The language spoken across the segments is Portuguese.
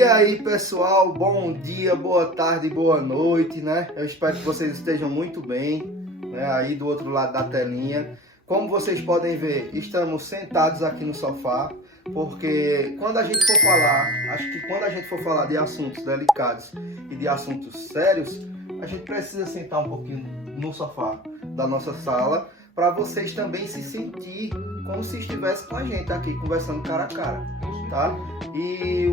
E aí, pessoal, bom dia, boa tarde, boa noite, né? Eu espero que vocês estejam muito bem, né? Aí do outro lado da telinha. Como vocês podem ver, estamos sentados aqui no sofá, porque quando a gente for falar, acho que quando a gente for falar de assuntos delicados e de assuntos sérios, a gente precisa sentar um pouquinho no sofá da nossa sala, para vocês também se sentir como se estivesse com a gente aqui, conversando cara a cara, tá? E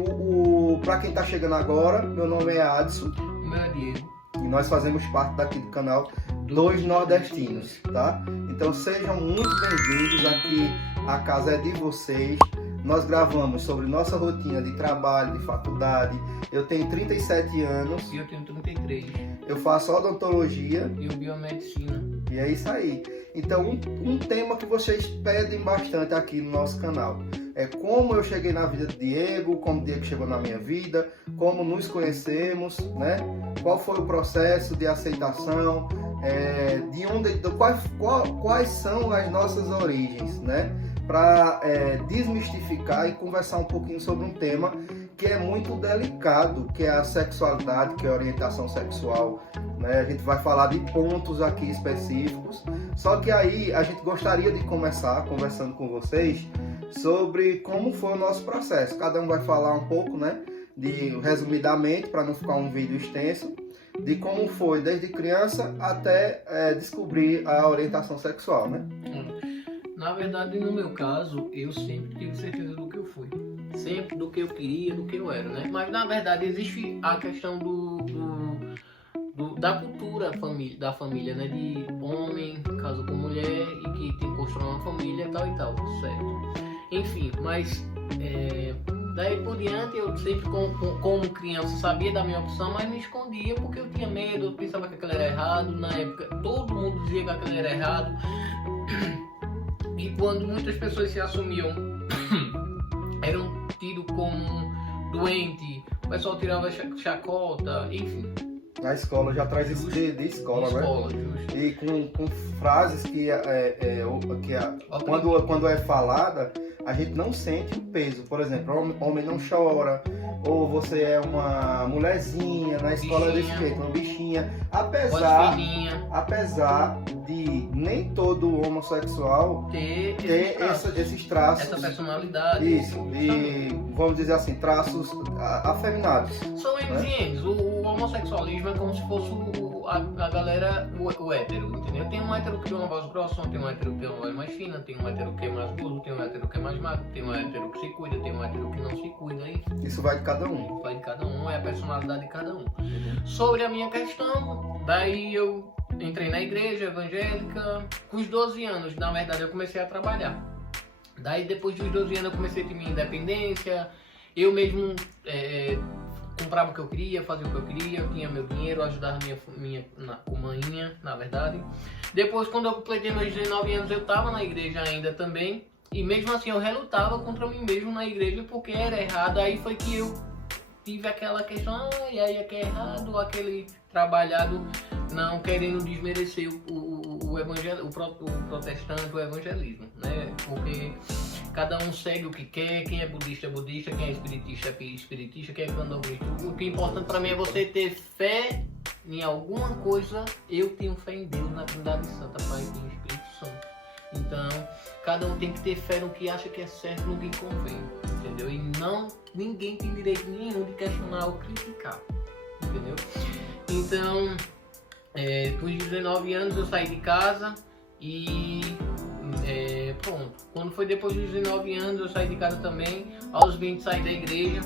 para quem tá chegando agora, meu nome é Adson. O meu é Diego. E nós fazemos parte daqui do canal Dois Nordestinos, tá? Então sejam muito bem-vindos aqui, a casa é de vocês. Nós gravamos sobre nossa rotina de trabalho, de faculdade. Eu tenho 37 anos. E eu tenho 33. Eu faço odontologia. E eu biomedicina. E é isso aí. Então, um tema que vocês pedem bastante aqui no nosso canal é como eu cheguei na vida de Diego, como o Diego chegou na minha vida, como nos conhecemos, né? Qual foi o processo de aceitação, quais são as nossas origens, né? Para desmistificar e conversar um pouquinho sobre um tema que é muito delicado, que é a sexualidade, que é a orientação sexual, né? A gente vai falar de pontos aqui específicos, só que aí a gente gostaria de começar conversando com vocês sobre como foi o nosso processo. Cada um vai falar um pouco, né, resumidamente, para não ficar um vídeo extenso, de como foi desde criança até descobrir a orientação sexual, né? Na verdade, no meu caso, eu sempre tive certeza do que eu fui. Sempre do que eu queria, do que eu era, né? Mas, na verdade, existe a questão da cultura da família, né? De homem, casou com mulher e que tem que construir uma família, tal e tal, certo? Enfim, mas daí por diante eu sempre, como criança, sabia da minha opção, mas me escondia porque eu tinha medo, eu pensava que aquilo era errado. Na época, todo mundo dizia que aquilo era errado. E quando muitas pessoas se assumiam, eram tidos como doente, o pessoal tirava chacota, enfim. Na escola, já traz isso de escola, né? Justo. E com frases que quando é falada, a gente não sente o peso. Por exemplo, homem não chora, ou você é uma mulherzinha, na escola desse jeito, uma bichinha. Apesar de nem todo homossexual ter esses traços. Essa personalidade. Isso, e vamos dizer assim, traços afeminados. São M's e N's. O homossexualismo é como se fosse a galera, o hétero, entendeu? Tem um hétero que tem uma voz grossa, tem um hétero que tem uma voz mais fina, tem um hétero que é mais gordo, tem um hétero que é mais magro, tem um hétero que se cuida, tem um hétero que não se cuida, enfim. Isso vai de cada um. Vai de cada um, é a personalidade de cada um. Sobre a minha questão, daí eu entrei na igreja evangélica. Com os 12 anos, na verdade, eu comecei a trabalhar. Daí depois dos 12 anos eu comecei a ter minha independência. Eu mesmo comprava o que eu queria, fazia o que eu queria, eu tinha meu dinheiro, ajudava minha maninha, na verdade. Depois, quando eu completei meus 19 anos, eu estava na igreja ainda também. E mesmo assim eu relutava contra mim mesmo na igreja porque era errado. Aí foi que eu tive aquela questão, e aí é que é errado, aquele trabalhado, não querendo desmerecer o protestante, o evangelismo, né? Porque cada um segue o que quer, quem é budista, quem é espiritista, quem é candomblessista. O que é importante para mim é você ter fé em alguma coisa. Eu tenho fé em Deus, na Trindade Santa, Pai, Filho e Espírito Santo. Então, cada um tem que ter fé no que acha que é certo, no que convém, entendeu? E ninguém tem direito nenhum de questionar ou criticar, entendeu? Então, com 19 anos eu saí de casa e pronto. Quando foi depois dos 19 anos eu saí de casa também. Aos 20 saí da igreja.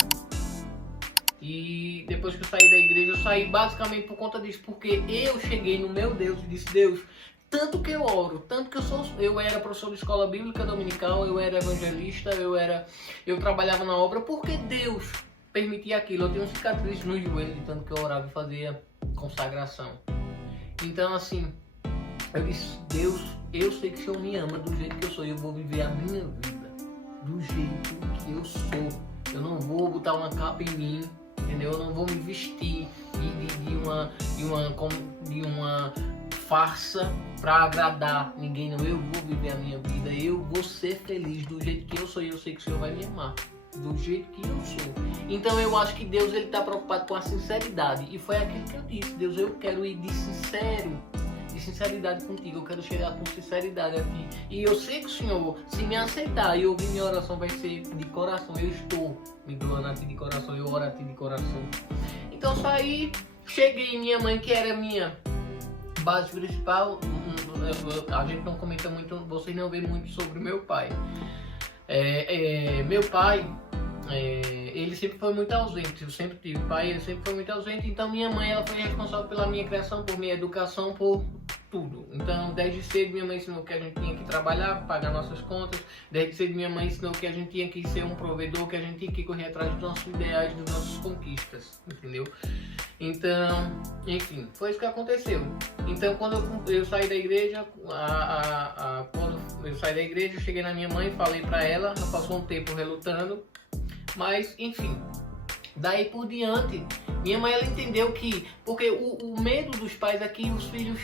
E depois que eu saí da igreja, eu saí basicamente por conta disso, porque eu cheguei no meu Deus e disse: Deus, tanto que eu oro, tanto que eu era professor de escola bíblica dominical, eu era evangelista, eu trabalhava na obra, porque Deus permitia aquilo. Eu tenho cicatrizes no joelho de tanto que eu orava e fazia consagração. Então, assim, eu disse: Deus, eu sei que o Senhor me ama do jeito que eu sou, e eu vou viver a minha vida do jeito que eu sou. Eu não vou botar uma capa em mim, entendeu? Eu não vou me vestir de uma farsa para agradar ninguém, não. Eu vou viver a minha vida, eu vou ser feliz do jeito que eu sou, e eu sei que o Senhor vai me amar do jeito que eu sou. Então eu acho que Deus ele tá preocupado com a sinceridade. E foi aquilo que eu disse, Deus, eu quero ir de sinceridade contigo, eu quero chegar com sinceridade aqui. E eu sei que o Senhor, se me aceitar e ouvir minha oração, vai ser de coração. Eu estou me doando a ti de coração, eu oro a ti de coração. Então saí, cheguei, minha mãe, que era minha base principal, a gente não comenta muito, vocês não veem muito sobre meu pai. Meu pai, ele sempre foi muito ausente, eu sempre tive pai, ele sempre foi muito ausente, então minha mãe ela foi responsável pela minha criação, por minha educação, por tudo. Então desde cedo minha mãe ensinou que a gente tinha que trabalhar, pagar nossas contas, desde cedo minha mãe ensinou que a gente tinha que ser um provedor, que a gente tinha que correr atrás dos nossos ideais, das nossas conquistas, entendeu? Então, enfim, foi isso que aconteceu. Então quando eu saí da igreja, quando eu saí da igreja, eu cheguei na minha mãe, falei pra ela, ela passou um tempo relutando, mas enfim, daí por diante, minha mãe ela entendeu que, porque o medo dos pais é que os filhos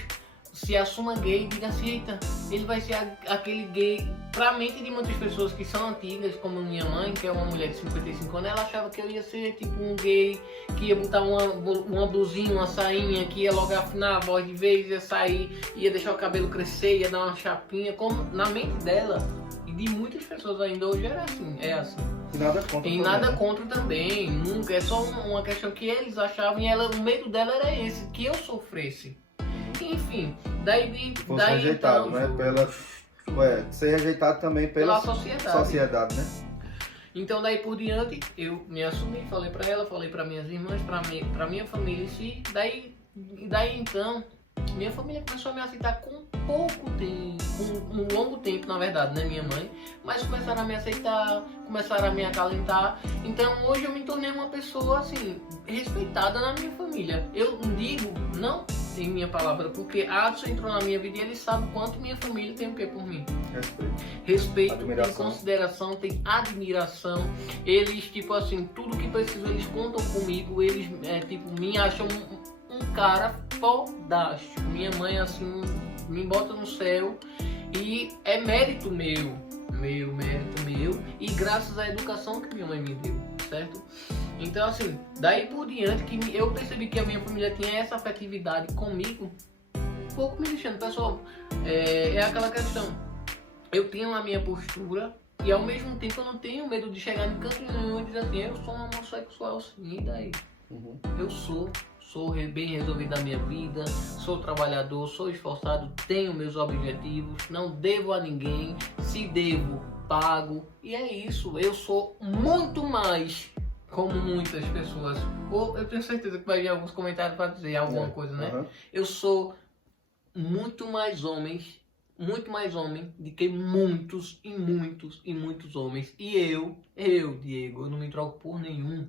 se assuma gay e diga assim, eita, ele vai ser aquele gay. Pra mente de muitas pessoas que são antigas, como minha mãe, que é uma mulher de 55 anos, ela achava que eu ia ser tipo um gay, que ia botar uma blusinha, uma sainha, que ia logo afinar a voz de vez, ia sair, ia deixar o cabelo crescer, ia dar uma chapinha, como na mente dela. E de muitas pessoas ainda hoje era assim, é assim. E nada contra. E nada contra também, nunca. É só uma questão que eles achavam e o medo dela era esse, que eu sofresse. Enfim, daí fosse rejeitado, então, né? Ser rejeitado também pela sociedade, né? Então daí por diante eu me assumi, falei pra ela, falei pra minhas irmãs, pra minha família em si. Daí então minha família começou a me aceitar com pouco tempo, com um longo tempo na verdade, né, minha mãe, mas começaram a me aceitar, começaram a me acalentar. Então hoje eu me tornei uma pessoa assim, respeitada na minha família. Eu digo, não em minha palavra, porque Adson entrou na minha vida e ele sabe quanto minha família tem o que por mim. Respeito, tem consideração, tem admiração. Eles, tipo assim, tudo que precisam, eles contam comigo. Eles, me acham um cara fodástico. Minha mãe, assim, me bota no céu. E é mérito mérito meu. E graças à educação que minha mãe me deu, certo? Então, assim, daí por diante que eu percebi que a minha família tinha essa afetividade comigo, um pouco me deixando. Pessoal, é aquela questão. Eu tenho a minha postura e ao mesmo tempo eu não tenho medo de chegar em canto nenhum e dizer assim, eu sou homossexual, sim, e daí? Eu sou bem resolvido da minha vida, sou trabalhador, sou esforçado, tenho meus objetivos, não devo a ninguém, se devo, pago, e é isso. Eu sou muito mais como muitas pessoas. Ou eu tenho certeza que vai vir alguns comentários para dizer alguma coisa, né? Eu sou muito mais homem do que muitos homens. E eu, Diego, eu não me troco por nenhum,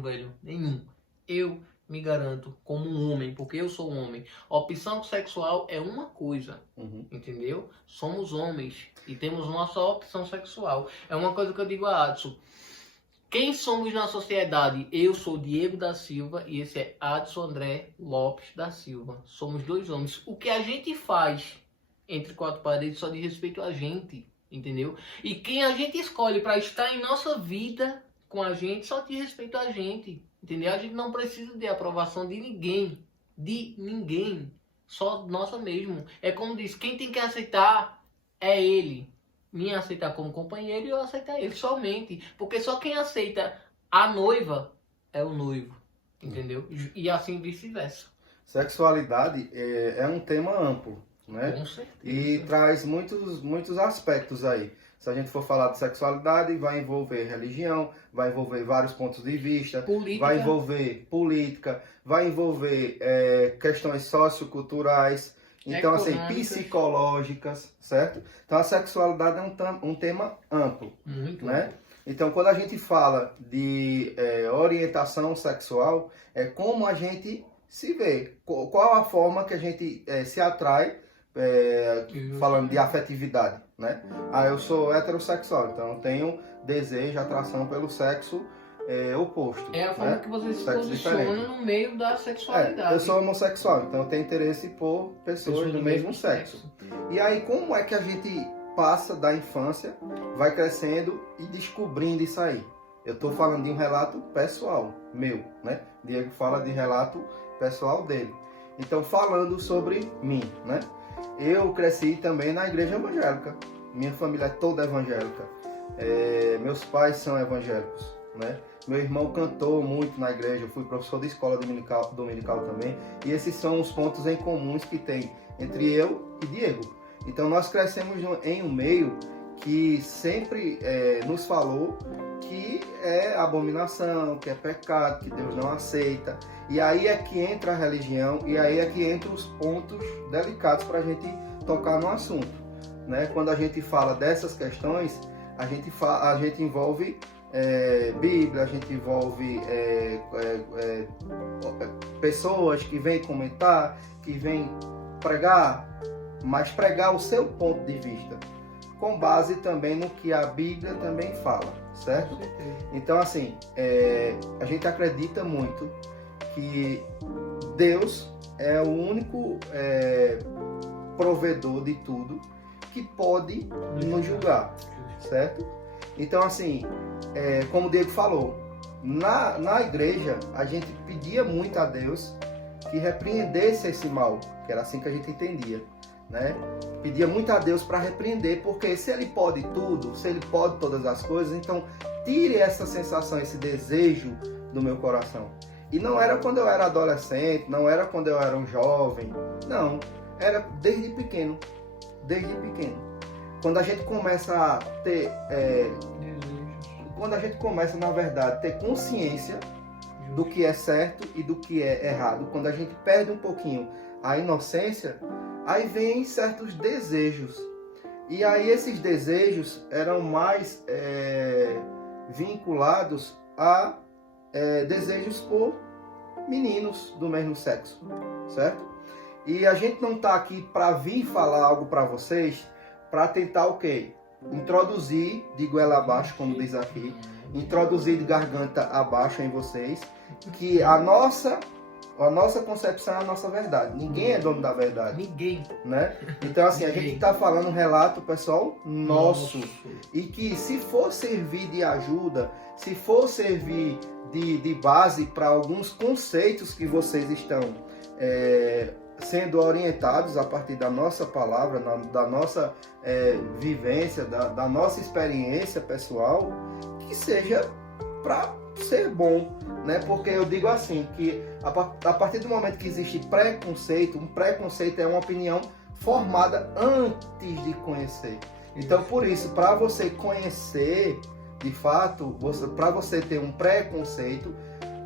velho, nenhum. Eu me garanto como um homem, porque eu sou um homem. Opção sexual é uma coisa, entendeu? Somos homens e temos uma só opção sexual. É uma coisa que eu digo a Adson. Quem somos na sociedade? Eu sou Diego da Silva e esse é Adson André Lopes da Silva. Somos dois homens. O que a gente faz entre quatro paredes só diz respeito a gente, entendeu? E quem a gente escolhe para estar em nossa vida com a gente só diz respeito a gente, entendeu? A gente não precisa de aprovação de ninguém, só nossa mesmo. É como diz, quem tem que aceitar é ele. Me aceitar como companheiro e eu aceitar ele somente. Porque só quem aceita a noiva é o noivo, entendeu? E assim vice-versa. Sexualidade é um tema amplo, né? Com certeza. E traz muitos aspectos aí. Se a gente for falar de sexualidade, vai envolver religião, vai envolver vários pontos de vista, política. Vai envolver política, vai envolver questões socioculturais, então assim, psicológicas, certo? Então a sexualidade é um tema amplo, muito, né? Então quando a gente fala de orientação sexual, é como a gente se vê, qual a forma que a gente se atrai, falando de afetividade, né? Eu sou heterossexual, então eu tenho desejo, atração pelo sexo oposto. É a forma, né? Que você se posiciona no meio da sexualidade. Eu sou homossexual, então eu tenho interesse por pessoas do mesmo sexo. E aí como é que a gente passa da infância, vai crescendo e descobrindo isso aí? Eu estou falando de um relato pessoal meu, né? Diego fala de relato pessoal dele. Então, falando sobre mim, né? Eu cresci também na igreja evangélica. Minha família é toda evangélica. Meus pais são evangélicos, né? Meu irmão cantou muito na igreja. Eu fui professor de escola dominical também. E esses são os pontos em comuns que tem entre eu e Diego. Então, nós crescemos em um meio que sempre nos falou que é abominação, que é pecado, que Deus não aceita. E aí é que entra a religião, e aí é que entra os pontos delicados para a gente tocar no assunto, né? Quando a gente fala dessas questões, a gente envolve Bíblia, a gente envolve pessoas que vêm comentar, que vêm pregar, mas pregar o seu ponto de vista, com base também no que a Bíblia também fala, certo? Então, assim, a gente acredita muito que Deus é o único provedor de tudo que pode nos julgar, certo? Então, assim, como o Diego falou, na igreja a gente pedia muito a Deus que repreendesse esse mal, que era assim que a gente entendia, né? Pedia muito a Deus para repreender, porque se Ele pode tudo, se Ele pode todas as coisas, então tire essa sensação, esse desejo do meu coração. E não era quando eu era adolescente, não era quando eu era um jovem, não, era desde pequeno, Quando a gente começa a ter, quando a gente começa, na verdade, ter consciência do que é certo e do que é errado, quando a gente perde um pouquinho a inocência, aí vem certos desejos. E aí esses desejos eram mais vinculados a desejos por meninos do mesmo sexo, certo? E a gente não está aqui para vir falar algo para vocês, para tentar o quê? Introduzir de goela abaixo, como diz aqui, introduzir de garganta abaixo em vocês, que a nossa concepção é a nossa verdade. Ninguém é dono da verdade. Ninguém. Né? Então, assim, a gente está falando um relato, pessoal, nosso. E que se for servir de ajuda, se for servir de base para alguns conceitos que vocês estão sendo orientados a partir da nossa palavra, da nossa vivência, da nossa experiência pessoal, que seja para ser bom, né? Porque eu digo assim, que a partir do momento que existe preconceito, um preconceito é uma opinião formada antes de conhecer. Então, por isso, para você conhecer, de fato, para você ter um preconceito,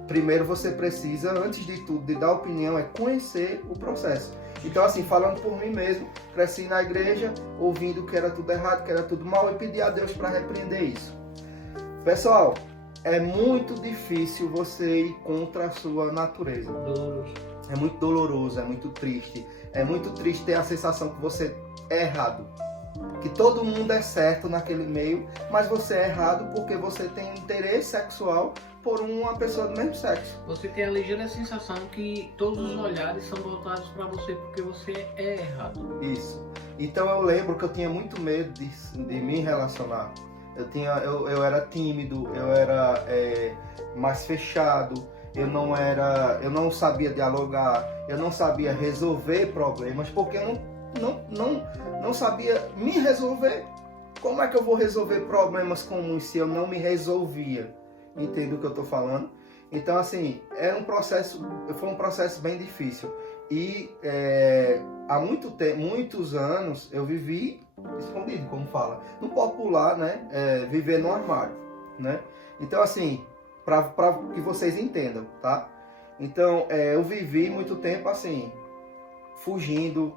primeiro você precisa, antes de tudo, de dar opinião, é conhecer o processo. Então, assim, falando por mim mesmo, cresci na igreja, ouvindo que era tudo errado, que era tudo mal, e pedi a Deus para repreender isso. Pessoal, é muito difícil você ir contra a sua natureza. Doloroso. É muito doloroso, é muito triste. É muito triste ter a sensação que você é errado. Que todo mundo é certo naquele meio, mas você é errado porque você tem interesse sexual por uma pessoa do mesmo sexo. Você tem a ligeira sensação que todos os olhares são voltados para você porque você é errado. Isso. Então eu lembro que eu tinha muito medo de me relacionar. Eu era tímido, eu era mais fechado, eu não sabia dialogar, eu não sabia resolver problemas, porque eu não sabia me resolver. Como é que eu vou resolver problemas comuns se eu não me resolvia? Entende o que eu estou falando? Então, assim, foi um processo bem difícil. E há muitos anos eu vivi escondido, como fala, no popular, né? Viver no armário, né? Então, assim, para que vocês entendam, tá? Então, eu vivi muito tempo assim, fugindo,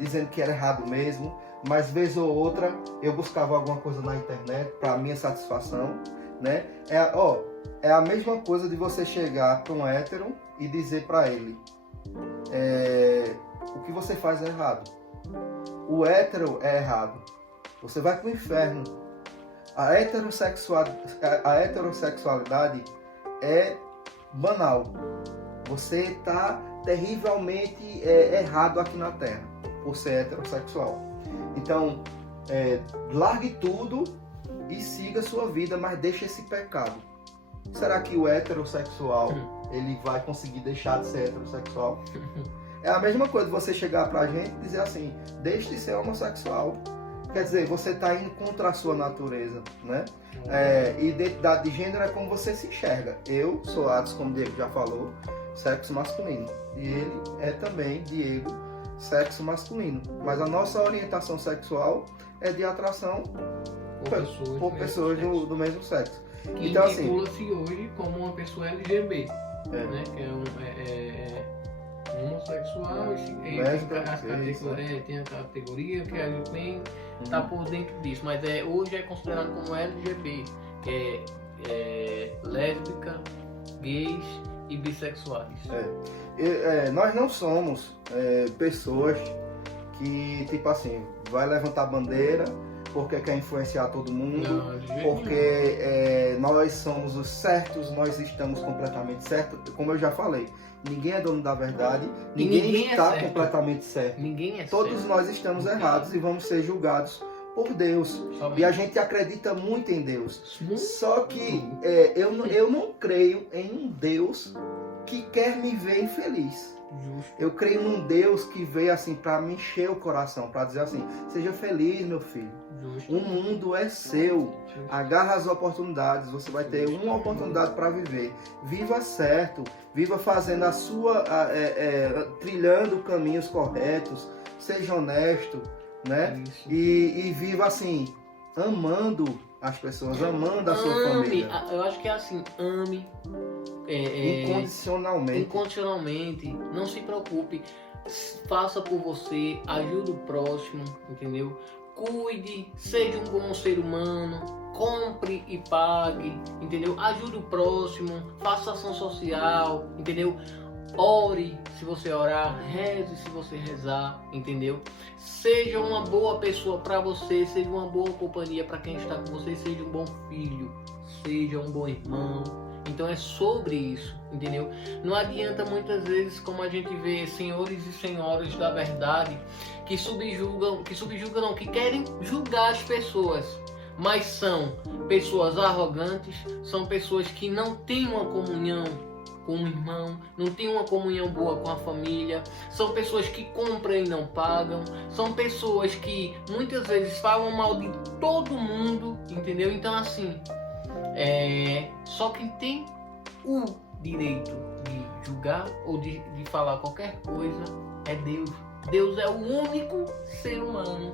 dizendo que era errado mesmo, mas vez ou outra eu buscava alguma coisa na internet para minha satisfação, né? É a mesma coisa de você chegar para um hétero e dizer para ele o que você faz é errado. O hétero é errado. Você vai pro inferno. A heterossexualidade é banal. Você está terrivelmente errado aqui na Terra por ser heterossexual. Então, largue tudo e siga a sua vida, mas deixe esse pecado. Será que o heterossexual ele vai conseguir deixar de ser heterossexual? É a mesma coisa você chegar pra gente e dizer assim, deixe de ser homossexual. Quer dizer, você está indo contra a sua natureza, né? Identidade de gênero é como você se enxerga. Eu sou Adson, como o Diego já falou, sexo masculino. E ele é também, Diego, sexo masculino. Mas a nossa orientação sexual é de atração por pessoas do mesmo sexo. Que então, assim, intitula-se hoje como uma pessoa LGB, né? Que é homossexual, tem a categoria que a gente nem está por dentro disso, mas hoje é considerado como LGB, que é lésbica, gays e bissexuais. Nós não somos pessoas que, tipo assim, vai levantar bandeira porque quer influenciar todo mundo, porque nós somos os certos, nós estamos completamente certos. Como eu já falei, ninguém é dono da verdade, ninguém está completamente certo. Ninguém é Todos certo. nós estamos errados e vamos ser julgados por Deus. Somente. E a gente acredita muito em Deus. Só que eu não creio em um Deus que quer me ver infeliz. Justo. Eu creio num Deus que veio assim para me encher o coração, para dizer assim, seja feliz, meu filho. Justo. O mundo é seu. Agarra as oportunidades. Você vai ter uma oportunidade para viver. Viva certo. Viva fazendo a sua, trilhando caminhos corretos. Seja honesto, né? E viva assim, amando as pessoas, amando a sua família. Eu acho que é assim, ame. Incondicionalmente, não se preocupe, faça por você, ajude o próximo, entendeu? Cuide, seja um bom ser humano, compre e pague, entendeu? Ajude o próximo, faça ação social, entendeu? Ore se você orar, reze se você rezar, entendeu? Seja uma boa pessoa para você, seja uma boa companhia para quem está com você, seja um bom filho, seja um bom irmão. Então é sobre isso, entendeu? Não adianta muitas vezes, como a gente vê senhores e senhoras da verdade que que querem julgar as pessoas, mas são pessoas arrogantes, são pessoas que não têm uma comunhão com o irmão, não têm uma comunhão boa com a família, são pessoas que compram e não pagam, são pessoas que muitas vezes falam mal de todo mundo, entendeu? Então assim, só quem tem o direito de julgar ou de falar qualquer coisa é Deus. Deus é o único ser humano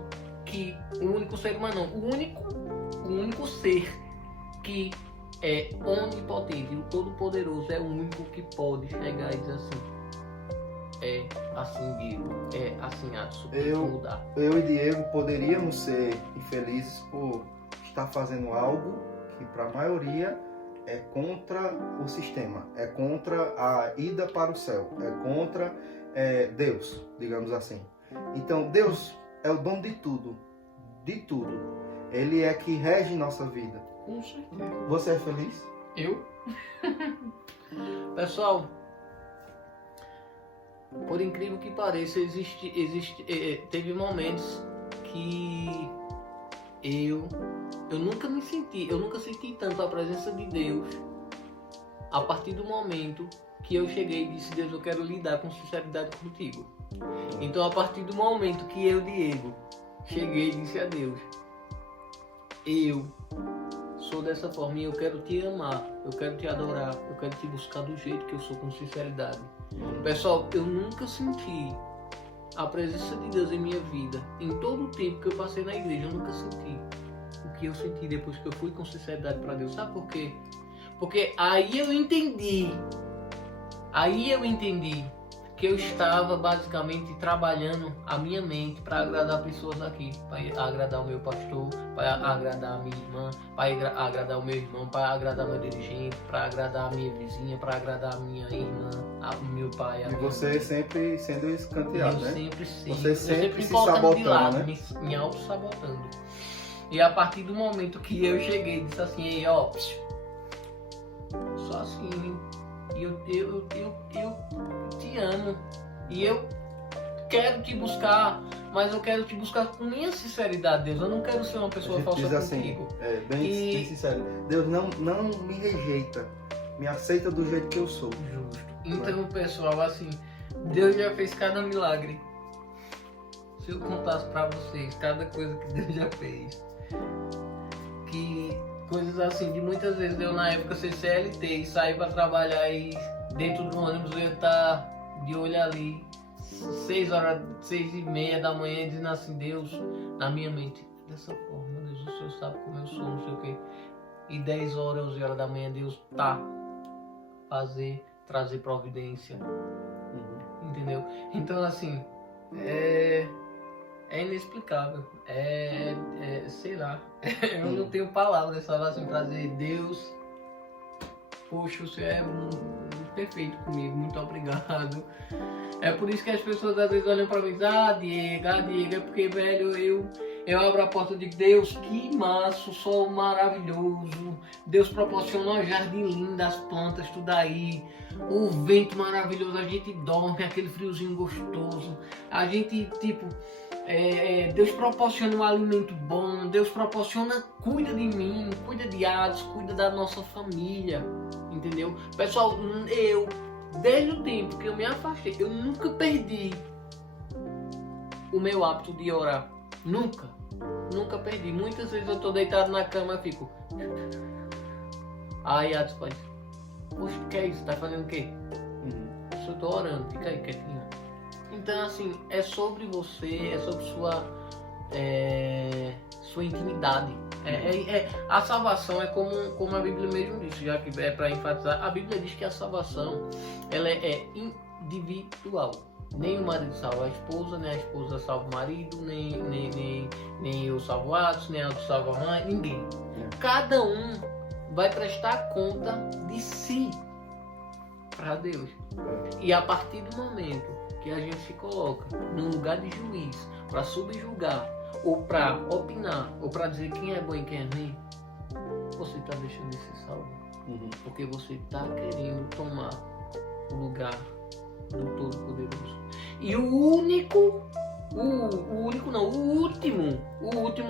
o único ser que é onipotente, o Todo-Poderoso é o único que pode chegar e dizer assim, é assim Diego, é assim Adson, mudar. Eu e Diego poderíamos ser infelizes por estar fazendo algo que para a maioria é contra o sistema, é contra a ida para o céu, é contra Deus, digamos assim. Então Deus é o dono de tudo. Ele é que rege nossa vida. Com certeza. Você é feliz? Eu? Pessoal, por incrível que pareça, teve momentos que eu nunca senti tanto a presença de Deus a partir do momento que eu cheguei e disse, Deus, eu quero lidar com sinceridade contigo. Então a partir do momento que eu, Diego, cheguei e disse a Deus, eu sou dessa forma e eu quero te amar, eu quero te adorar, eu quero te buscar do jeito que eu sou, com sinceridade. Pessoal, eu nunca senti a presença de Deus em minha vida, em todo o tempo que eu passei na igreja, eu nunca senti o que eu senti depois que eu fui com sinceridade para Deus. Sabe por quê? Porque aí eu entendi que eu estava basicamente trabalhando a minha mente para agradar pessoas aqui, para agradar o meu pastor, para agradar a minha irmã, para agradar o meu irmão, para agradar o meu dirigente, para agradar a minha vizinha, para agradar a minha irmã, o meu pai. E você sempre sendo escanteado, né? Você sempre se sabotando, né? Me auto-sabotando. E a partir do momento que eu cheguei, disse assim, ei, ó, só assim, e eu te amo. E eu quero te buscar, mas eu quero te buscar com minha sinceridade, Deus. Eu não quero ser uma A pessoa gente falsa diz assim, contigo. bem sincero. Deus não me rejeita, me aceita do jeito que eu sou. Justo. Então, pessoal, assim, Deus já fez cada milagre. Se eu contasse pra vocês cada coisa que Deus já fez, que coisas assim, de muitas vezes eu na época ser CLT e sair pra trabalhar e dentro do ônibus eu ia estar de olho ali, 6h30 da manhã, dizendo assim, Deus, na minha mente, dessa forma, Deus, o Senhor sabe como eu sou, não sei o que. E 10h, 11h da manhã, Deus tá trazer providência. Entendeu? Então assim, é inexplicável. Sei lá. Eu não tenho palavras falar assim pra dizer, Deus, poxa, você é perfeito comigo, muito obrigado. É por isso que as pessoas às vezes olham pra mim e dizem, Diego, é porque, velho, eu abro a porta e digo, Deus, que massa, o sol maravilhoso, Deus proporciona um jardim lindo, as plantas, tudo aí, o vento maravilhoso, a gente dorme, aquele friozinho gostoso, a gente, tipo, Deus proporciona um alimento bom, Deus proporciona, cuida de mim, cuida de Adson, cuida da nossa família, entendeu? Pessoal, desde o tempo que eu me afastei, eu nunca perdi o meu hábito de orar. Nunca perdi. Muitas vezes eu tô deitado na cama e fico. Aí Adson pode. Poxa, o que é isso? Tá fazendo o quê? Eu tô orando, fica aí quietinho. Então assim, é sobre você, é sobre sua intimidade. A salvação é como a Bíblia mesmo diz, já que é para enfatizar, a Bíblia diz que a salvação ela é individual. Nem o marido salva a esposa, nem a esposa salva o marido, nem eu salvo o Adson, nem a Adson salva a mãe, ninguém. Cada um vai prestar conta de si para Deus. E a partir do momento que a gente se coloca no lugar de juiz para subjugar, ou para opinar, ou para dizer quem é bom e quem é ruim, você está deixando de ser salvo. Porque você está querendo tomar o lugar do Todo-Poderoso. E o último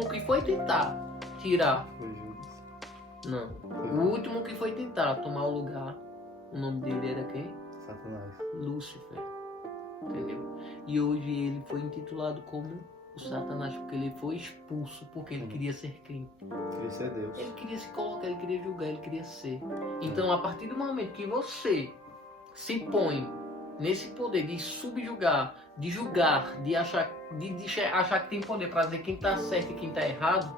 que foi tentar tirar. Foi Judas. Não. O último que foi tentar tomar o lugar, o nome dele era quem? Satanás. Lúcifer. Entendeu? E hoje ele foi intitulado como o Satanás, porque ele foi expulso, porque ele queria ser quem? Queria ser Deus. Ele queria se colocar, ele queria julgar, ele queria ser. Então, a partir do momento que você se põe nesse poder de subjugar, de julgar, de achar que tem poder para dizer quem está certo e quem está errado,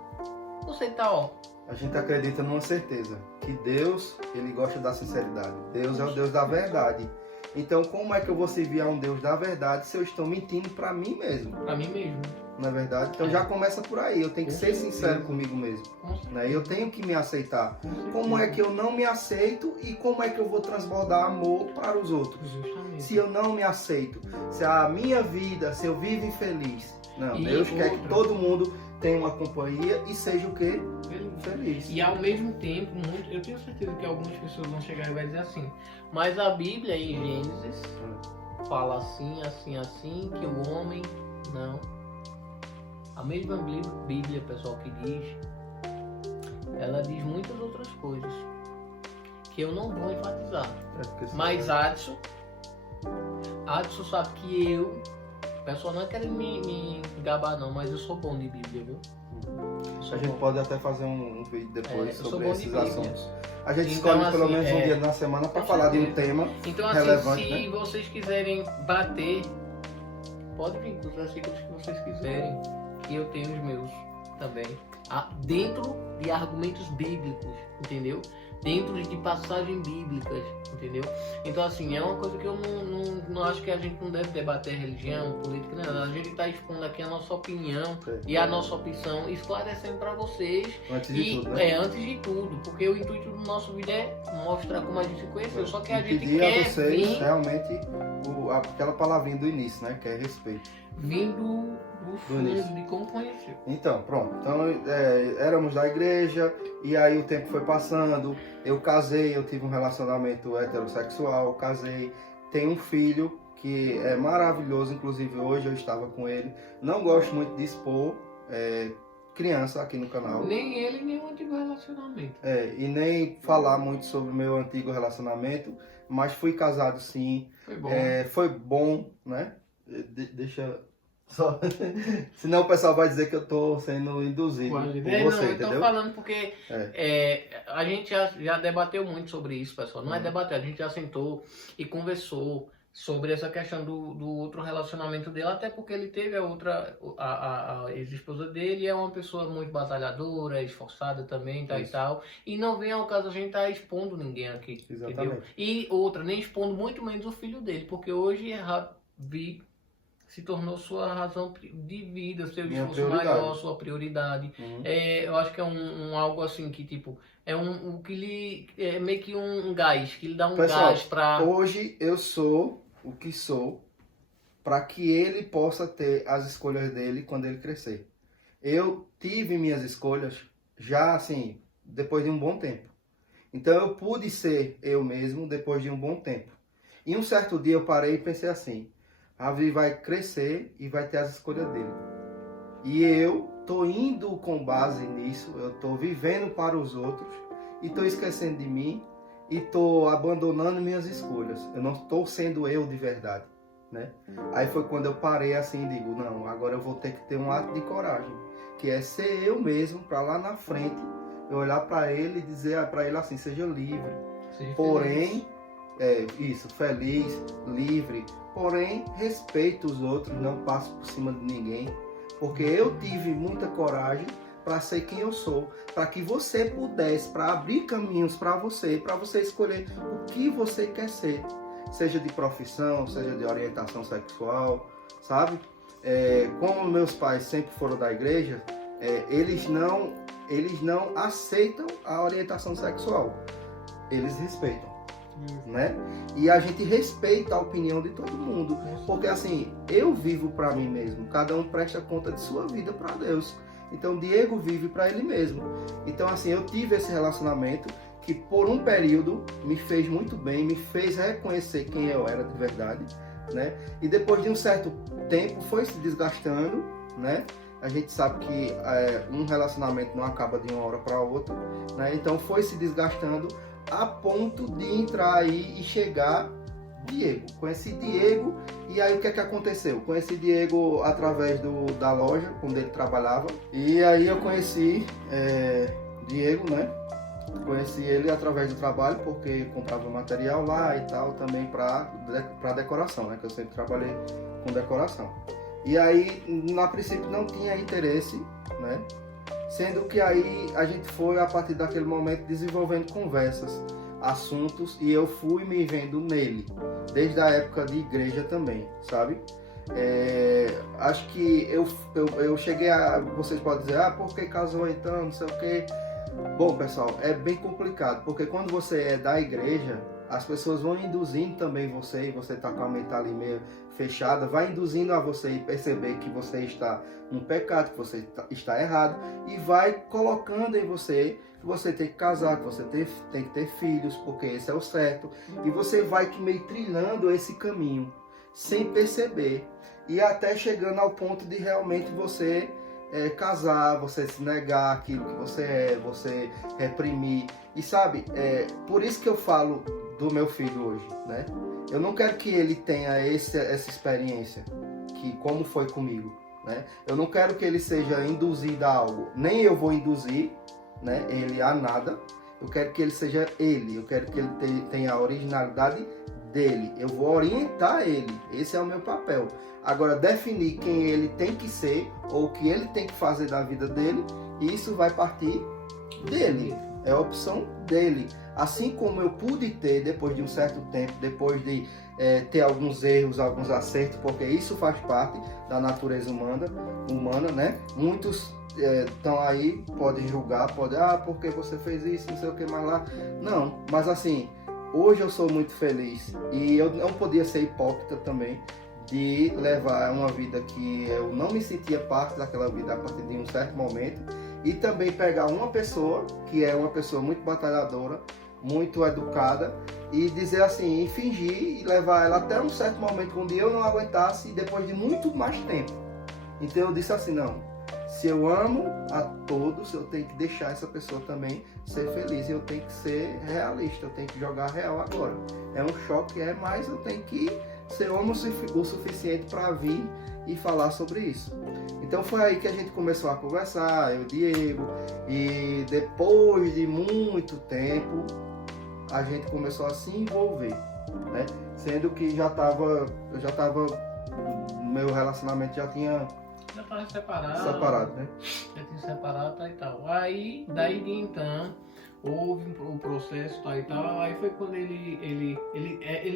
você está, ó. A gente acredita numa certeza, que Deus, ele gosta da sinceridade. Deus é o Deus da verdade. Então, como é que eu vou servir a um Deus da verdade se eu estou mentindo para mim mesmo? Para mim mesmo. Na é verdade? Então já começa por aí. Eu tenho que ser sincero comigo mesmo. Né? Eu tenho que me aceitar. Como é que eu não me aceito e como é que eu vou transbordar amor para os outros? Justamente. Se eu não me aceito, se a minha vida, se eu vivo infeliz. Não, E Deus quer que outra. todo mundo tenha uma companhia e seja o quê? Feliz. E ao mesmo tempo, eu tenho certeza que algumas pessoas vão chegar e vai dizer assim, mas a Bíblia em Gênesis fala assim, que o homem não. A mesma Bíblia, pessoal, que diz, ela diz muitas outras coisas que eu não vou enfatizar. Mas Adson sabe que eu, pessoal, não é querendo me gabar não, mas eu sou bom de Bíblia, viu? A gente pode até fazer um vídeo depois eu sou sobre bom de esses Bíblia. assuntos. A gente Então, escolhe pelo assim, menos um dia na semana para falar de um tema então, assim, relevante, se né? vocês quiserem bater, pode vir com os versículos que vocês quiserem, que eu tenho os meus também. Dentro de argumentos bíblicos, entendeu? Dentro de passagens bíblicas, entendeu? Então, assim, é uma coisa que eu não acho que a gente não deve debater religião, política, nada. A gente está expondo aqui a nossa opinião e a nossa opção, esclarecendo para vocês. Antes de tudo, né? Antes de tudo, porque o intuito do nosso vídeo é mostrar como a gente se conheceu, só que a gente pedir quer a vocês vir realmente aquela palavrinha do início, né? Que é respeito. vindo do fundo de como conheceu. Então, pronto. Então, éramos da igreja e aí o tempo foi passando. Eu casei, eu tive um relacionamento heterossexual, casei. tem um filho que é maravilhoso, inclusive hoje eu estava com ele. Não gosto muito de expor criança aqui no canal. Nem ele, nem o antigo relacionamento. E nem falar muito sobre o meu antigo relacionamento, mas fui casado sim. Foi bom. Foi bom, né? Deixa só. Senão o pessoal vai dizer que eu tô sendo induzido por você, não, eu entendeu? tô falando porque a gente já debateu muito sobre isso, pessoal. Não é debater, a gente já sentou e conversou sobre essa questão do outro relacionamento dele, até porque ele teve a ex-esposa dele, é uma pessoa muito batalhadora, esforçada também, e tal, e não vem ao caso a gente estar expondo ninguém aqui, entendeu? E outra, nem expondo muito menos o filho dele, porque hoje Ravi se tornou sua razão de vida, seu esforço maior, sua prioridade. Eu acho que é algo assim que, tipo, o que lhe é meio que um gás, que lhe dá um gás pra... Hoje eu sou o que sou para que ele possa ter as escolhas dele quando ele crescer. Eu tive minhas escolhas já, assim, depois de um bom tempo. Então eu pude ser eu mesmo depois de um bom tempo. E um certo dia eu parei e pensei assim, Ravi vai crescer e vai ter as escolhas dele. E eu tô indo com base nisso, eu tô vivendo para os outros e tô esquecendo de mim e tô abandonando minhas escolhas. Eu não estou sendo eu de verdade, né? Aí foi quando eu parei assim e digo, não, agora eu vou ter que ter um ato de coragem, que é ser eu mesmo para lá na frente, eu olhar para ele e dizer para ele assim, seja livre. Porém, feliz, livre, porém respeito os outros, não passo por cima de ninguém, porque eu tive muita coragem para ser quem eu sou, para que você pudesse, para abrir caminhos para você escolher o que você quer ser, seja de profissão, seja de orientação sexual, sabe? Como meus pais sempre foram da igreja, eles não aceitam a orientação sexual, eles respeitam. Né? E a gente respeita a opinião de todo mundo, porque assim, eu vivo para mim mesmo, cada um presta conta de sua vida para Deus. Então Diego vive para ele mesmo. Então assim, eu tive esse relacionamento que por um período me fez muito bem, me fez reconhecer quem eu era de verdade, né? E depois de um certo tempo foi se desgastando, né? A gente sabe que um relacionamento não acaba de uma hora para outra, né? Então foi se desgastando a ponto de entrar aí e chegar Diego. Conheci Diego e aí o que é que aconteceu? Conheci Diego através da loja onde ele trabalhava e aí eu conheci Diego, né? Conheci ele através do trabalho porque comprava material lá e tal também para decoração, né? Que eu sempre trabalhei com decoração. E aí, na princípio não tinha interesse, né? Sendo que aí a gente foi, a partir daquele momento, desenvolvendo conversas, assuntos, e eu fui me vendo nele, desde a época de igreja também, sabe? Acho que eu cheguei a... Vocês podem dizer, por que casou então, não sei o quê. Bom, pessoal, é bem complicado, porque quando você é da igreja, as pessoas vão induzindo também você, e você está com a mente ali meio fechada, vai induzindo a você perceber que você está no pecado, que você está errado, e vai colocando em você que você tem que casar, que você tem que ter filhos, porque esse é o certo, e você vai meio trilhando esse caminho, sem perceber, e até chegando ao ponto de realmente você casar, você se negar aquilo que você reprimir, e sabe, por isso que eu falo do meu filho hoje, né? Eu não quero que ele tenha essa experiência, que como foi comigo, né? Eu não quero que ele seja induzido a algo, nem eu vou induzir, né, ele a nada. Eu quero que ele seja ele, eu quero que ele tenha a originalidade dele, eu vou orientar ele, esse é o meu papel. Agora, definir quem ele tem que ser, ou o que ele tem que fazer da vida dele, isso vai partir dele, é a opção dele. Assim como eu pude ter, depois de um certo tempo, depois de ter alguns erros, alguns acertos, porque isso faz parte da natureza humana, né? Muitos estão aí, podem julgar, porque você fez isso, não sei o que mais lá. Não, mas assim, hoje eu sou muito feliz e eu não podia ser hipócrita também de levar uma vida que eu não me sentia parte daquela vida a partir de um certo momento, e também pegar uma pessoa que é uma pessoa muito batalhadora, muito educada, e dizer assim, e fingir, e levar ela até um certo momento onde eu não aguentasse, e depois de muito mais tempo. Então eu disse assim, não, se eu amo a todos, eu tenho que deixar essa pessoa também ser feliz, e eu tenho que ser realista, eu tenho que jogar real agora. É um choque, mas eu tenho que ser homem o suficiente para vir e falar sobre isso. Então foi aí que a gente começou a conversar, eu e o Diego, e depois de muito tempo a gente começou a se envolver, né? Sendo que meu relacionamento já tava separado. separado, né? Já tinha separado, tá, e tal. Aí, daí de então, houve o processo, tá, e tal. Aí foi quando ele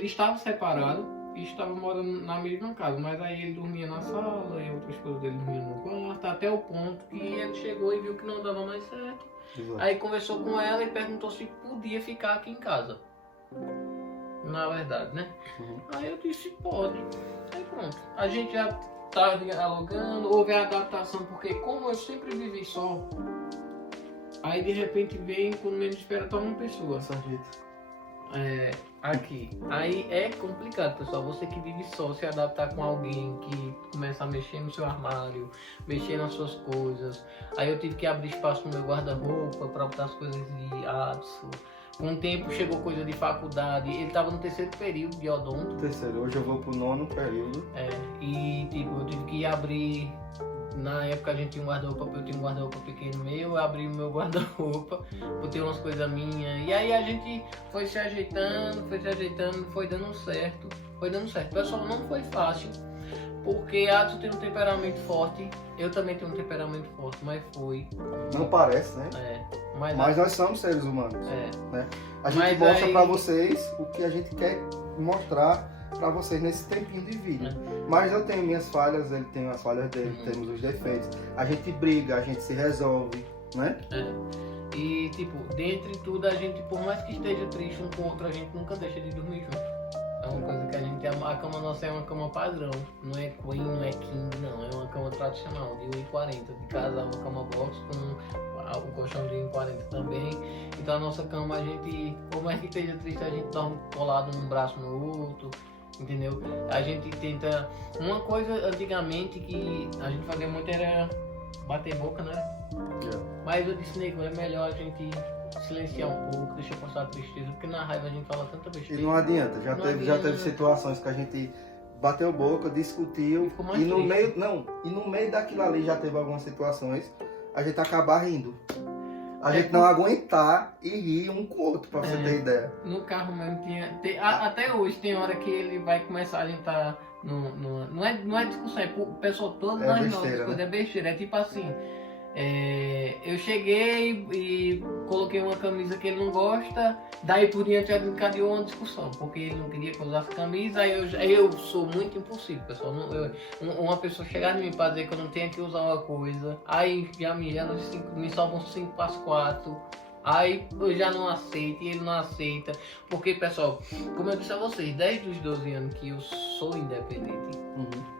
estava separado e estava morando na mesma casa. Mas aí ele dormia na sala e outras coisas dele dormiam no quarto. Até o ponto que ele chegou e viu que não dava mais certo. Exato. Aí conversou com ela e perguntou se podia ficar aqui em casa. Na verdade, né? Uhum. Aí eu disse, pode. Aí pronto. A gente já tá dialogando, houve a adaptação, porque como eu sempre vivi só, aí de repente vem, quando menos espera, tá uma pessoa. Aqui. Aí é complicado, pessoal. Você que vive só, se adaptar com alguém que começa a mexer no seu armário, mexer nas suas coisas. Aí eu tive que abrir espaço no meu guarda-roupa para botar as coisas de Adson. Com o tempo chegou coisa de faculdade. Ele estava no terceiro período de odonto. Hoje eu vou pro 9º período. E tipo, eu tive que abrir. Na época a gente tinha um guarda-roupa, eu tinha um guarda-roupa pequeno meu, eu abri o meu guarda-roupa, botei umas coisas minhas. E aí a gente foi se ajeitando, foi dando certo. Pessoal, não foi fácil, porque Adson tem um temperamento forte, eu também tenho um temperamento forte, mas foi. Não parece, né? Mas nós somos seres humanos. Né? A gente Mas mostra aí- pra vocês o que a gente quer mostrar pra vocês nesse tempinho de vídeo. Mas eu tenho minhas falhas, ele tem as falhas dele, temos os defeitos. A gente briga, a gente se resolve, né? E tipo, dentre tudo a gente, por mais que esteja triste um com o outro, a gente nunca deixa de dormir junto. É uma coisa que a gente ama. A cama nossa é uma cama padrão. Não é queen, não é king, não. É uma cama tradicional, de 1,40 de casal, uma cama box com o colchão de 1,40 também. Então a nossa cama, a gente, por mais que esteja triste, a gente dorme colado num braço no outro. Entendeu? A gente tenta. Uma coisa antigamente que a gente fazia muito era bater boca, né? Mas eu disse, nego, é melhor a gente silenciar um pouco, deixa passar a tristeza, porque na raiva a gente fala tanta E besteira. não adianta, já Não teve adianta. situações que a gente bateu boca, discutiu, Ficou mais e no triste. meio daquilo ali já teve algumas situações, a gente acabar rindo. A É, gente não aguentar e rir um com o outro, pra você ter ideia. No carro mesmo até hoje tem hora que ele vai começar, a gente tá não é discussão, é o pessoal todo É nas besteira, nossas coisas, né? é besteira, é tipo assim, eu cheguei e coloquei uma camisa que ele não gosta, daí por diante já desencadeou uma discussão, porque ele não queria que eu usasse camisa, aí eu sou muito impossível, pessoal. Uma pessoa chegar em mim para dizer que eu não tenho que usar uma coisa, aí já me sobram 5 para as 4, aí eu já não aceito e ele não aceita, porque, pessoal, como eu disse a vocês, desde os 12 anos que eu sou independente,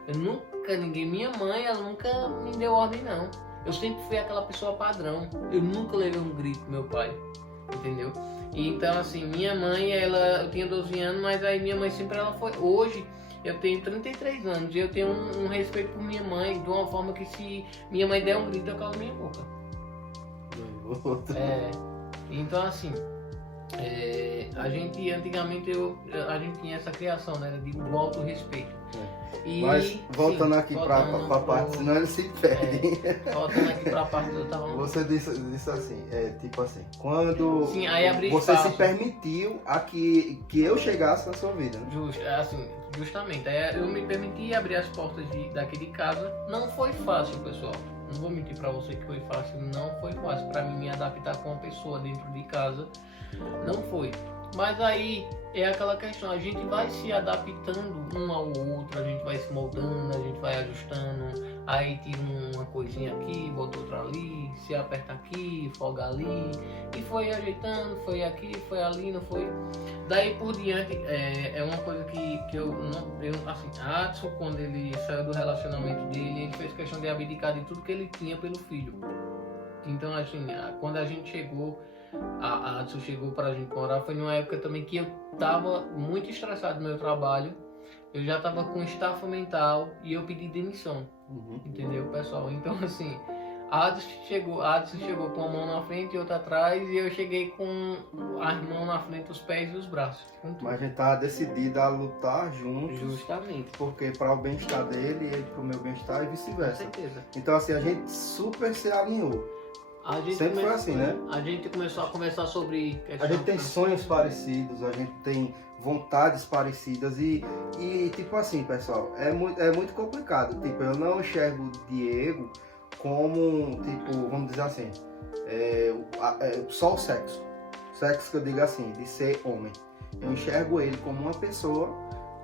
eu nunca, minha mãe, ela nunca me deu ordem, não. Eu sempre fui aquela pessoa padrão. Eu nunca levei um grito do meu pai, entendeu? E então, assim, minha mãe, eu tinha 12 anos, mas aí minha mãe sempre ela foi. Hoje, eu tenho 33 anos e eu tenho um respeito por minha mãe, de uma forma que se minha mãe der um grito, eu calo minha boca. Então, assim, a gente, antigamente, a gente tinha essa criação, né, do auto-respeito. Mas voltando aqui pra parte, senão ele se perde. Voltando aqui pra parte que eu tava... Você disse assim, tipo assim, quando Sim, aí abri você espaço. se permitiu a que eu chegasse na sua vida, né? Justamente. Aí eu me permiti abrir as portas daqui de casa. Não foi fácil, pessoal. Não vou mentir pra você que foi fácil. Não foi fácil pra mim me adaptar com uma pessoa dentro de casa. Não foi. Mas aí é aquela questão, a gente vai se adaptando um ao outro, a gente vai se moldando, a gente vai ajustando, aí tira uma coisinha aqui, bota outra ali, se aperta aqui, folga ali, e foi ajeitando, foi aqui, foi ali, não foi. Daí por diante, é uma coisa que assim, Adson, quando ele saiu do relacionamento dele, ele fez questão de abdicar de tudo que ele tinha pelo filho. Então, assim, quando a gente chegou, a Adson chegou pra gente morar, foi numa época também que eu tava muito estressado no meu trabalho. Eu já tava com estafa mental e eu pedi demissão. Entendeu, pessoal? Então, assim, a Adson chegou com a mão na frente e outra atrás, e eu cheguei com as mãos na frente, os pés e os braços. Mas a gente tá decidido a lutar juntos. Justamente. Porque para o bem-estar dele, ele para o meu bem-estar e Com vice-versa. certeza. Então, assim, a gente super se alinhou. A gente Sempre foi assim, né? A gente começou a conversar sobre... A gente tem sonhos parecidos, a gente tem vontades parecidas e tipo assim, pessoal, é muito complicado. Tipo, eu não enxergo o Diego como, tipo, vamos dizer assim, só o sexo. Sexo que eu digo assim, de ser homem. Eu enxergo ele como uma pessoa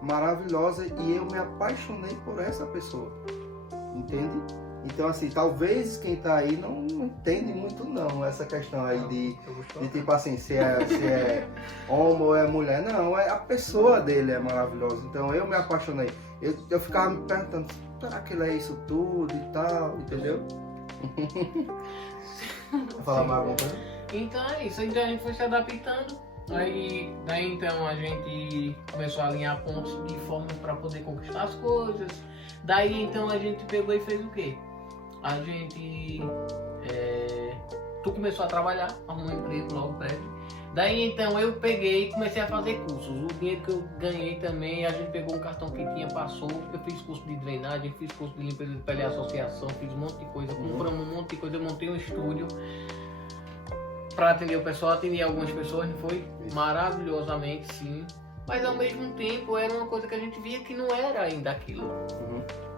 maravilhosa e eu me apaixonei por essa pessoa. Entende? Então, assim, talvez quem tá aí não entende muito não essa questão aí de tipo assim, se é homem ou é mulher. Não, a pessoa dele é maravilhosa. Então eu me apaixonei. Eu ficava me perguntando, será que ele é isso tudo e tal, entendeu? Vou falar mais alguma coisa? Então é isso, então a gente foi se adaptando. Daí então a gente começou a alinhar pontos de forma para poder conquistar as coisas. Daí então a gente pegou e fez o quê? A gente... tu começou a trabalhar, arrumou um emprego logo perto. Daí então eu peguei e comecei a fazer cursos. O dinheiro que eu ganhei também, a gente pegou um cartão que tinha, passou. Eu fiz curso de drenagem, fiz curso de limpeza de pele e associação, fiz um monte de coisa, compramos um monte de coisa, eu montei um estúdio para atender o pessoal, atendi algumas pessoas, não foi? Maravilhosamente, sim. Mas ao mesmo tempo era uma coisa que a gente via que não era ainda aquilo.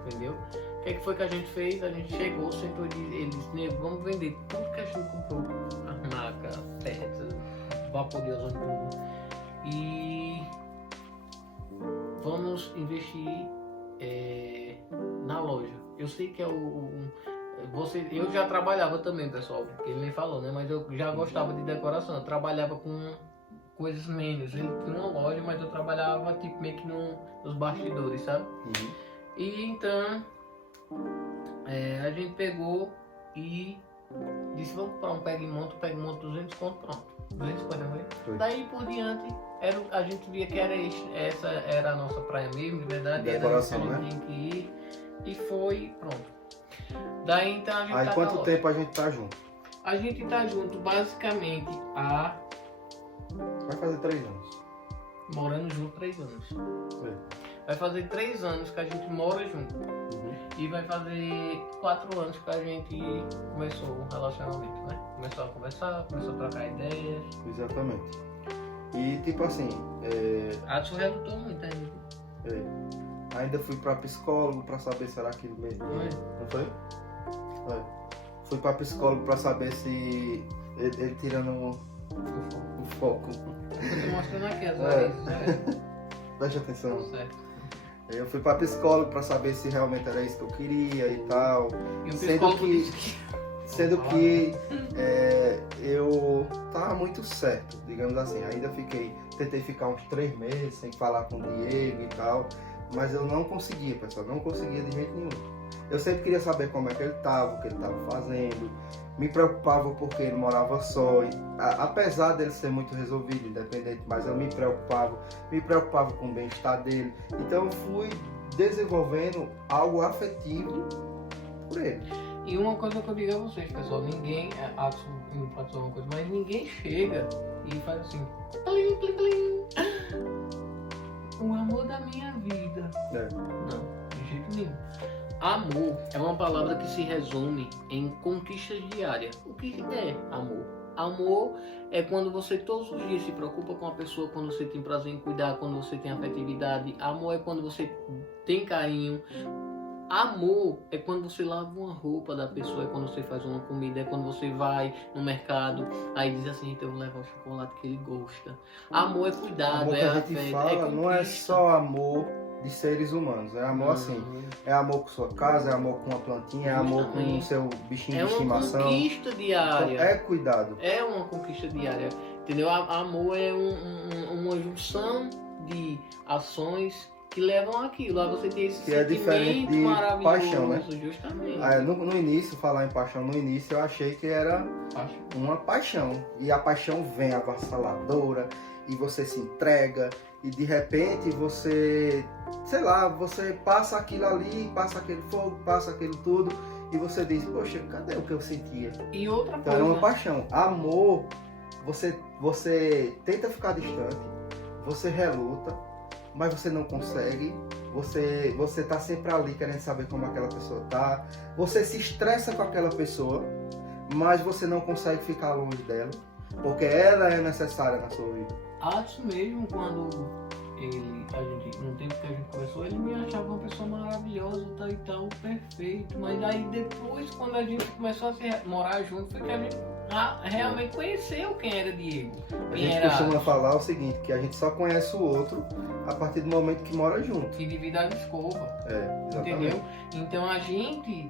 Entendeu? O que foi que a gente fez? A gente chegou, sentou e ele disse, nego, vamos vender tudo que a gente comprou. A maca, peças, vapor de ozônio, tudo. E vamos investir na loja. Eu sei que é eu já trabalhava também, pessoal, porque ele nem falou, né? Mas eu já gostava de decoração. Eu trabalhava com coisas menos. Ele tinha uma loja, mas eu trabalhava tipo meio que nos bastidores, sabe? E então a gente pegou e disse, vamos comprar um pega e monta 200 conto, pronto. 250, foi? Daí por diante, a gente via que essa era a nossa praia mesmo, de verdade. Decoração, era né? Tinha que ir, e foi, pronto. Daí então a gente Aí tá quanto tempo a gente tá junto? A gente tá junto basicamente Vai fazer 3 anos. morando junto 3 anos. Sim. Vai fazer 3 anos que a gente mora junto. E vai fazer 4 anos que a gente começou um relacionamento, né? Começou a conversar, começou a trocar ideias. Exatamente. E tipo assim, A Adson relutou muito ainda. ainda fui pra psicólogo pra saber se era aquilo mesmo. Foi? Não foi? Fui pra psicólogo pra saber se ele tirando o foco. Eu tô mostrando aqui as varizes, né? Preste atenção. Certo. Eu fui pra psicólogo pra saber se realmente era isso que eu queria e tal. E o Sendo psicólogo que- disse que... Sendo que eu tava muito certo, digamos assim. Tentei ficar uns 3 meses sem falar com o Diego e tal, mas eu não conseguia, pessoal, não conseguia de jeito nenhum. Eu sempre queria saber como é que ele tava, o que ele tava fazendo, me preocupava porque ele morava só, apesar dele ser muito resolvido, independente, mas eu me preocupava com o bem-estar dele. Então eu fui desenvolvendo algo afetivo por ele. E uma coisa que eu digo a vocês, pessoal, ninguém, Adson me pode falar uma coisa, mas ninguém chega e faz assim, plim, plim, plim. O amor da minha vida. Não, de jeito nenhum. Amor é uma palavra que se resume em conquistas diárias. O que é amor? Amor é quando você todos os dias se preocupa com a pessoa, quando você tem prazer em cuidar, quando você tem afetividade. Amor é quando você tem carinho. Amor é quando você lava uma roupa da pessoa, é quando você faz uma comida, é quando você vai no mercado, aí diz assim, então eu vou levar o chocolate que ele gosta. Amor é cuidado, Amor que é a gente afeto, fala é não é conquista. só amor de seres humanos, é amor assim. É amor com sua casa, é amor com uma plantinha, é amor com o Justamente. seu bichinho É de uma estimação. conquista diária. Então, é cuidado. É uma conquista diária, entendeu? Amor é uma junção de ações que levam aquilo, a você ter esse Que é diferente sentimento de maravilhoso, paixão, né? justamente. No início, falar em paixão, no início eu achei que era Paixão. uma paixão. E a paixão vem avassaladora, e você se entrega, e de repente você, sei lá, você passa aquilo ali, passa aquele fogo, passa aquilo tudo, e você diz, poxa, cadê o que eu sentia? E outra Então era uma coisa, paixão. Amor, você tenta ficar distante, você reluta, mas você não consegue. Você tá sempre ali querendo saber como aquela pessoa tá. Você se estressa com aquela pessoa, mas você não consegue ficar longe dela, porque ela é necessária na sua vida. Atos mesmo, quando no tempo que a gente conversou, ele me achava uma pessoa maravilhosa, tal e tal, perfeito. Mas aí depois, quando a gente começou a morar junto, foi que a gente realmente conheceu quem era Diego. A Quem gente era costuma falar o seguinte, que a gente só conhece o outro a partir do momento que mora junto. que divide a escova. Exatamente. Entendeu? Então a gente,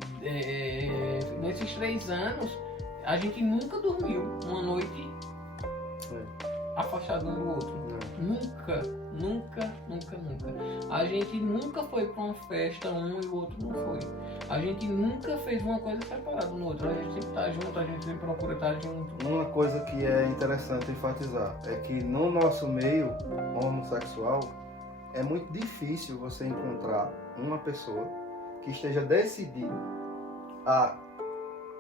nesses 3 anos, a gente nunca dormiu uma noite afastado um do outro. Nunca, nunca, nunca, nunca. A gente nunca foi pra uma festa, um e o outro não foi. A gente nunca fez uma coisa separada um do outro. A gente sempre tá junto, a gente sempre procura estar junto. Uma coisa que é interessante enfatizar é que no nosso meio homossexual é muito difícil você encontrar uma pessoa que esteja decidida a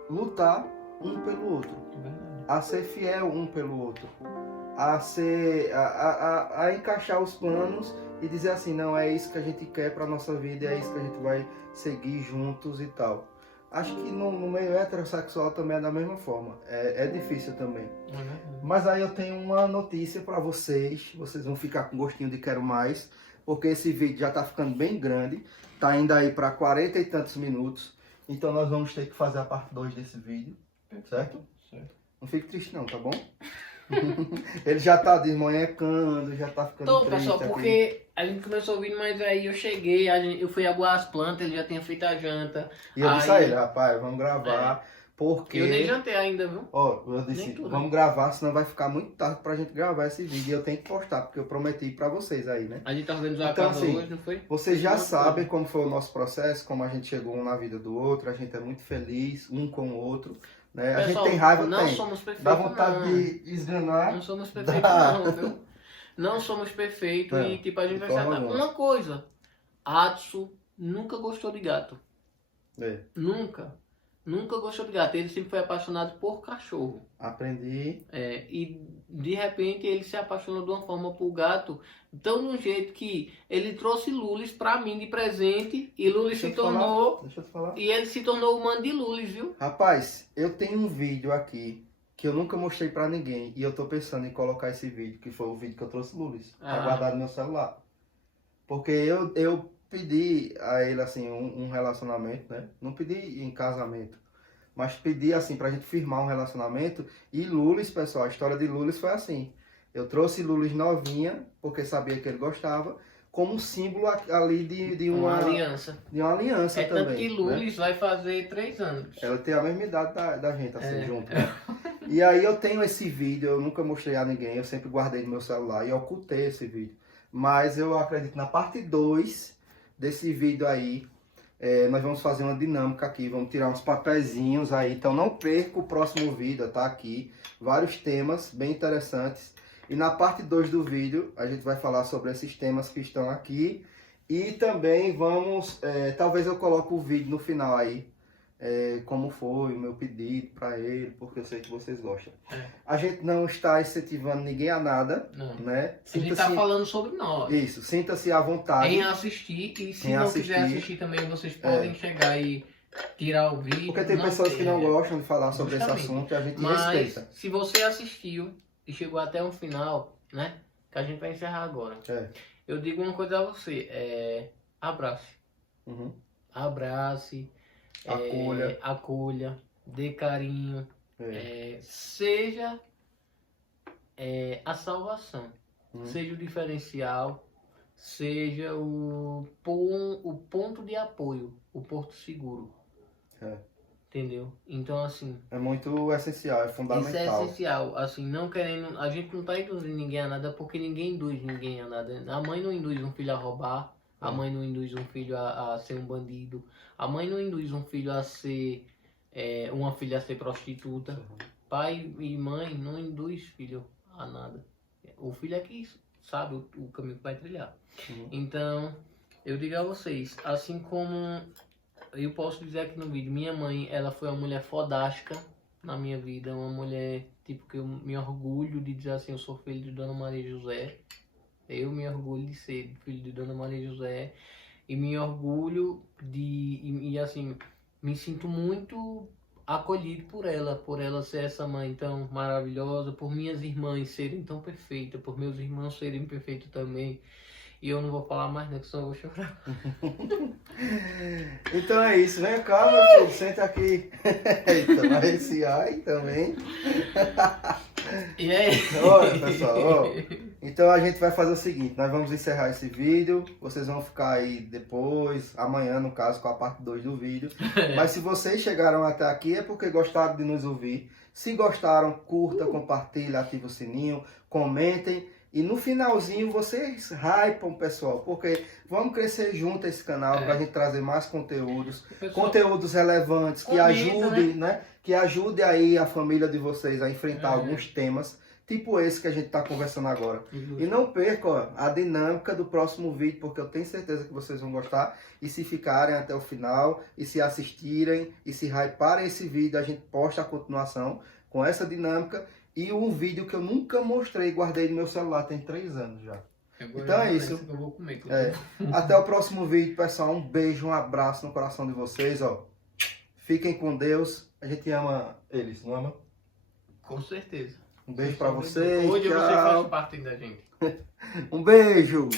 lutar um pelo outro, a ser fiel um pelo outro, a encaixar os planos e dizer assim, não, é isso que a gente quer para nossa vida, é isso que a gente vai seguir juntos e tal. Acho que no meio heterossexual também é da mesma forma, é difícil também. Mas aí eu tenho uma notícia para vocês vão ficar com gostinho de quero mais, porque esse vídeo já tá ficando bem grande, tá indo aí para 40 e tantos minutos, então nós vamos ter que fazer a parte 2 desse vídeo, certo? Não fique triste não, tá bom? Ele já tá desmonhecando, já tá ficando Então, triste pessoal, aqui. porque a gente começou ouvindo, mas aí eu cheguei, eu fui aguar as plantas, ele já tinha feito a janta. E eu disse a aí, ele, rapaz, vamos gravar, porque... Eu nem jantei ainda, viu? Ó, eu disse, Nem tudo. vamos gravar, senão vai ficar muito tarde pra gente gravar esse vídeo. E eu tenho que postar, porque eu prometi pra vocês aí, né? A gente organizou a Então, casa assim, hoje, não foi? Vocês já Não, sabem como foi o nosso processo, como a gente chegou um na vida do outro, a gente é muito feliz um com o outro, né? A gente Pessoal, tem raiva, não tem. somos perfeitos, Dá vontade não. de esganar. Não somos perfeitos, Dá. não, viu? Não somos perfeitos Não, e tipo, a gente vai de se forma adaptar. alguma. Uma coisa, Adson nunca gostou de gato. É, Nunca. Nunca gostou de gato. Ele sempre foi apaixonado por cachorro. aprendi. E de repente ele se apaixonou de uma forma por gato, tão de um jeito que ele trouxe Lulis pra mim de presente e Lulis Deixa se eu te falar, tornou. deixa eu te falar. E ele se tornou o mano de Lulis, viu? Rapaz, eu tenho um vídeo aqui que eu nunca mostrei pra ninguém e eu tô pensando em colocar esse vídeo, que foi o vídeo que eu trouxe Lulis. Tá guardado no meu celular. Porque eu pedi a ele, assim, um relacionamento, né? Não pedi em casamento, mas pedi, assim, pra gente firmar um relacionamento. E Lulis, pessoal, a história de Lulis foi assim. Eu trouxe Lulis novinha, porque sabia que ele gostava, como um símbolo ali de uma aliança. De uma aliança É também. tanto que né? Lulis vai fazer 3 anos. Ela tem a mesma idade da gente, assim, junto. Né? E aí eu tenho esse vídeo, eu nunca mostrei a ninguém, eu sempre guardei no meu celular e ocultei esse vídeo. Mas eu acredito que na parte 2 desse vídeo aí, nós vamos fazer uma dinâmica aqui, vamos tirar uns papeizinhos aí. Então não perca o próximo vídeo, tá aqui. Vários temas bem interessantes. E na parte 2 do vídeo, a gente vai falar sobre esses temas que estão aqui. E também vamos, talvez eu coloque o vídeo no final aí, como foi o meu pedido para ele, porque eu sei que vocês gostam. A gente não está incentivando ninguém a nada, Não. né? A gente tá falando sobre nós. Isso, sinta-se à vontade. Em assistir, e se Em não assistir. quiser assistir também, vocês podem chegar e tirar o vídeo. Porque tem pessoas que não gostam de falar sobre esse Justamente. assunto e a gente Mas respeita. se você assistiu e chegou até o final, né? Que a gente vai encerrar agora. Eu digo uma coisa a você, abrace. Uhum. Abrace. Acolha. Acolha. Dê carinho. Seja a salvação. Seja o diferencial. Seja o ponto de apoio. O porto seguro. Entendeu? Então, assim... É muito essencial, é fundamental. Isso é essencial. Assim, não querendo... A gente não tá induzindo ninguém a nada porque ninguém induz ninguém a nada. A mãe não induz um filho a roubar. A mãe não induz um filho a ser um bandido. A mãe não induz um filho a ser uma filha a ser prostituta. Pai e mãe não induz filho a nada. O filho é que sabe o caminho que vai trilhar. Então, eu digo a vocês, assim como eu posso dizer aqui no vídeo, minha mãe, ela foi uma mulher fodástica na minha vida, uma mulher, tipo, que eu me orgulho de dizer assim, eu sou filho de Dona Maria José. Eu me orgulho de ser filho de Dona Maria José e me orgulho e assim, me sinto muito acolhido por ela ser essa mãe tão maravilhosa, por minhas irmãs serem tão perfeitas, por meus irmãos serem perfeitos também. E eu não vou falar mais, né, que senão eu vou chorar. Então é isso, vem cá, meu filho, senta aqui. Então, esse ai também. E aí? Olha, pessoal, ó. Então a gente vai fazer o seguinte, nós vamos encerrar esse vídeo, vocês vão ficar aí depois, amanhã no caso, com a parte 2 do vídeo. Mas se vocês chegaram até aqui é porque gostaram de nos ouvir. Se gostaram, curta, compartilha, ativa o sininho, comentem. E no finalzinho vocês hypam, pessoal, porque vamos crescer junto esse canal para a gente trazer mais conteúdos, conteúdos relevantes, que ajudem, né? Que ajude aí a família de vocês a enfrentar alguns temas, tipo esse que a gente está conversando agora. E não percam ó, a dinâmica do próximo vídeo, porque eu tenho certeza que vocês vão gostar. E se ficarem até o final, e se assistirem, e se hyparem esse vídeo, a gente posta a continuação com essa dinâmica. E um vídeo que eu nunca mostrei, guardei no meu celular, tem 3 anos já. Então é isso. Eu vou comer, Até o próximo vídeo, pessoal. Um beijo, um abraço no coração de vocês. Ó. Fiquem com Deus. A gente ama eles, não ama? Com certeza. Um beijo pra vocês. Hoje tchau. você faz parte da gente. Um beijo.